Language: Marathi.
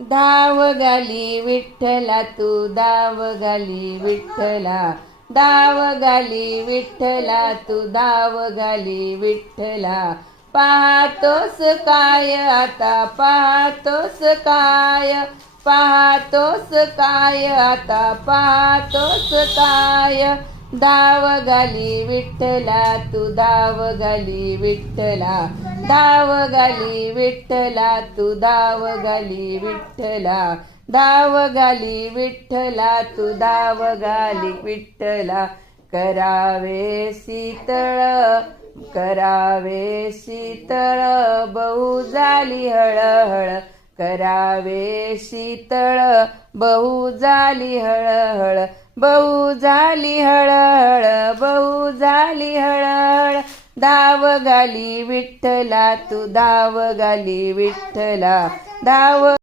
धाव घाली विठ्ठला तू धाव घाली विठ्ठला, धाव घाली विठ्ठला तू धाव घाली विठ्ठला. पाहतोस काय आता पाहतोस काय, पाहतोस काय आता पाहतोस काय. धाव घाली विठ्ठला तू धाव घाली विठ्ठला, धाव घाली विठ्ठला तू धाव घाली विठ्ठला, धाव घाली विठ्ठला तू धाव घाली विठ्ठला. करावे शीतळ करावे शीतळ बहु झाली हळहळ, करावे शीतळ बहु झाली हळहळ, बहु झाली हळहळ, बहु झाली हळहळ. धाव घाली विठ्ठला तू धाव घाली विठ्ठला, धाव